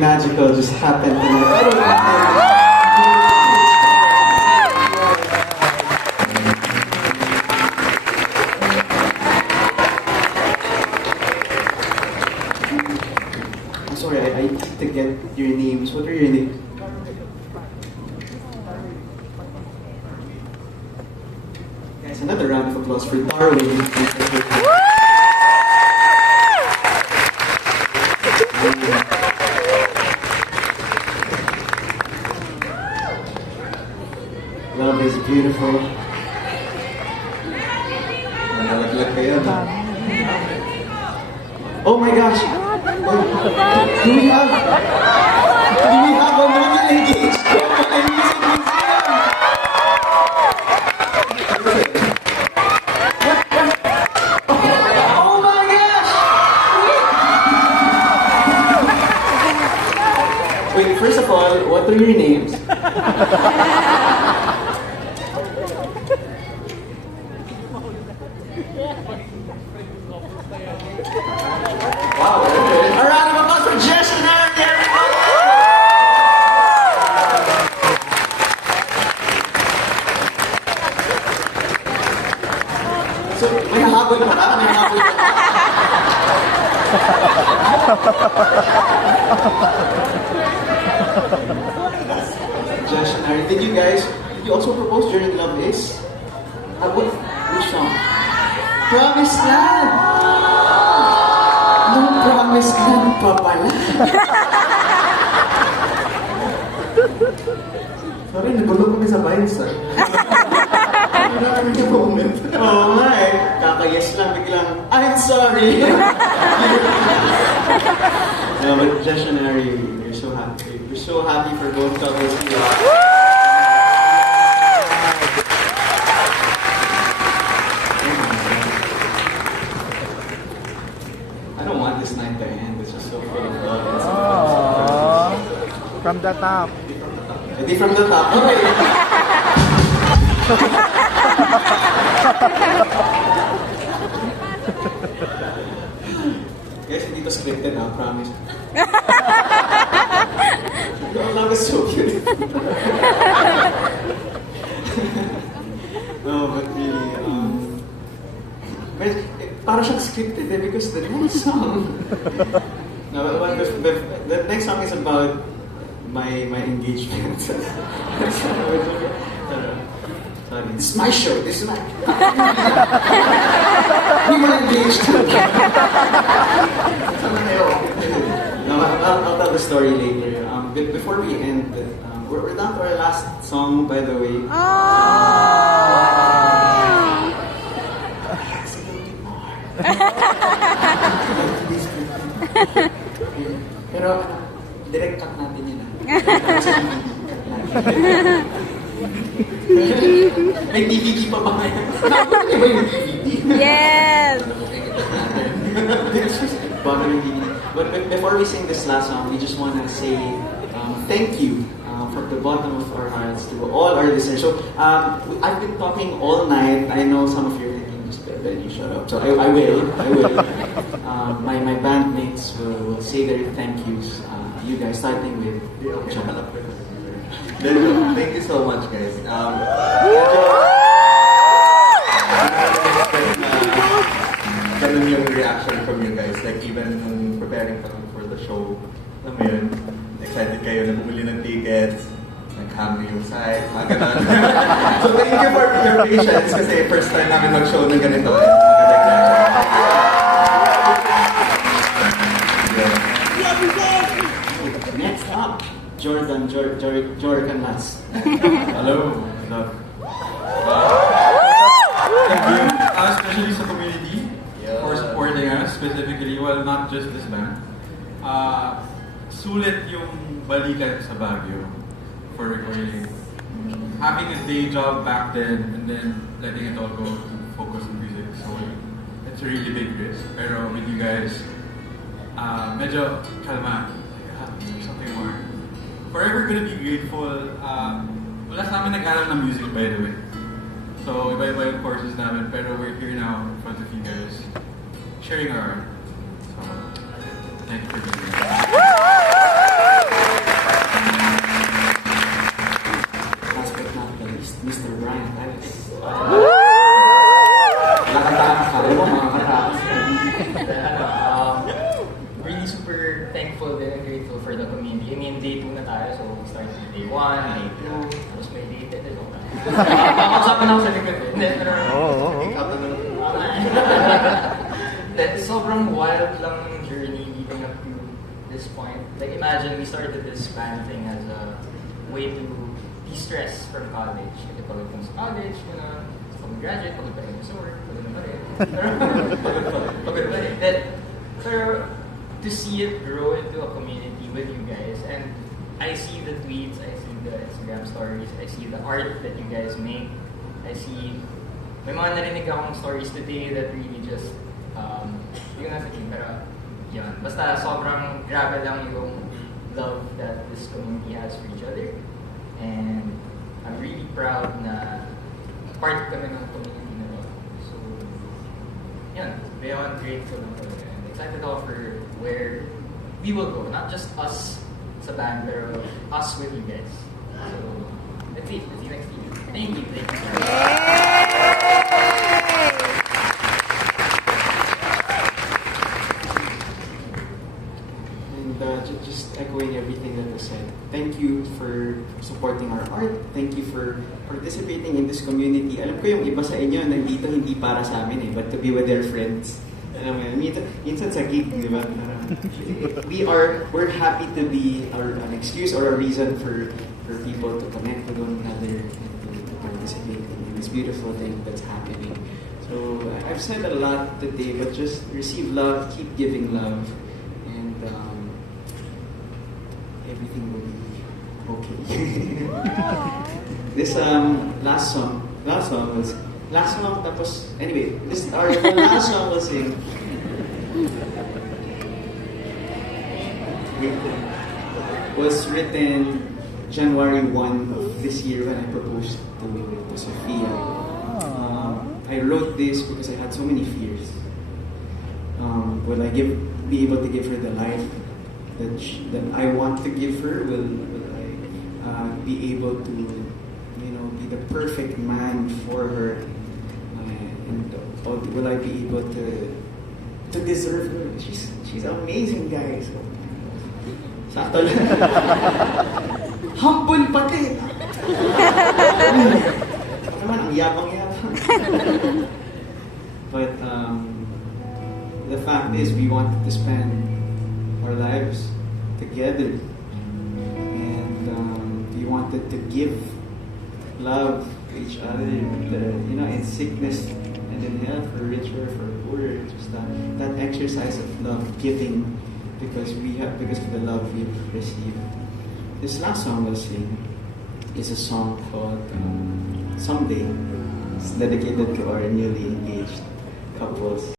something magical just happened tonight. I don't know. I'm sorry, I need to get your names. What are your names? Guys, another round of applause for Darwin. Love is beautiful. Nalaglag kayo. Oh my gosh! Do we have a moment engaged couple in Music Museum? Oh my gosh! Wait, first of all, what are your names? Wow, okay. A round of applause for Jess and Aaron, everyone! So, may nahabol pa ba? May nahabol pa ba? Jess and Aaron, did you also propose during Love Is? Which song? Promise Land! No promise land pa pala. Sorry, nagulog kami sa vibes, ah. Wala kami yung moment. Oo nga eh. Kakayes lang, biglang, I'm sorry. No, but Josh and Ari, we're so happy. We're so happy for both couples here. I don't want this night to end. It's just so full of love. From the top. Hindi from the top. Okay. Guys, hindi to scripted, I promise. Your love is so beautiful. No, but really, but parang siyang scripted eh, because the next song, no, the next song is about my engagement. Sorry, this is my show. This is my. We were engaged. No, I'll tell the story later. Before we end, we're down to our last song, by the way. Pero direct cut natin yun. May DVD pa ba ngayon? Nakapagod ba yung DVD? Yes! But before we sing this last song, we just want to say thank you from the bottom of our hearts to all our listeners. So I've been talking all night. I know some of you are thinking, just Benny, shut up. So I will. My bandmates will say their thank yous. You guys, starting with John. Thank you so much, guys. Ganun yung reaction from you guys. Like, even nung preparing for the show, alam mo yun, excited kayo na bumili ng tickets, nag-hammer yung site, mga ganun. So, thank you for your patience kasi first time namin mag-show ng ganito. Next up, Jordan Las. Hello, what's up? Thank you, especially sa community, for supporting us, specifically, well, not just this band. Sulit yung balikan sa Baguio for recording. Having a day job back then, and then letting it all go to focus on music. So, it's a really big risk. Pero with you guys, medyo kalma. There's something more. Forever gonna be grateful. Wala sa amin nag-aral ng music, by the way. So, iba-iba yung courses namin, pero we're here now in front of you guys, sharing our art. So, thank you for being here. Makausapin ako sa likod eh. Hindi, pero... Ikaw na lang. That sobrang wild lang yung journey leading up to this point. Like imagine we started this band thing as a way to de-stress from college. Kasi pagod kang sa college, pag graduate, pagod pa rin sa work, pagod na pa rin. Pagod pa rin. Pero to see it grow into a community with you guys, and I see the tweets, I see the Instagram stories, I see the art that you guys make, I see may mga narinig akong stories today that really just hindi ko nasakin, pero yun. Basta sobrang grabe lang yung love that this community has for each other. And I'm really proud na part kami ng community na to. So, yun. Beyond grateful lang kami. And excited ako for where we will go. Not just us sa band, pero us with you guys. So, let's see. Let's see you next year. Thank you. Thank you. Just echoing everything that was said. Thank you for supporting our art. Thank you for participating in this community. Alam ko yung iba sa inyo nandito hindi para sa amin eh, but to be with their friends. Alam mo yun, minsan sa gig, di ba? We're happy to be an excuse or a reason for people to connect with one another and to participate in this beautiful thing that's happening. So I've said a lot today, but just receive love, keep giving love, and everything will be okay. This last song tapos anyway, the last song we'll sing was written January 1 of this year when I proposed to Sophia. I wrote this because I had so many fears. Will I be able to give her the life that I want to give her? Will I be able to, be the perfect man for her? And will I be able to deserve her? She's amazing, guys. Sakto lang. Humble pati. Naman, ang yabang-yabang. But the fact is, we wanted to spend our lives together, and we wanted to give love to each other, in sickness and in health, for richer, for poorer. Just that exercise of love, giving, because of the love we've received. This last song we'll sing is a song called Someday. It's dedicated to our newly engaged couples.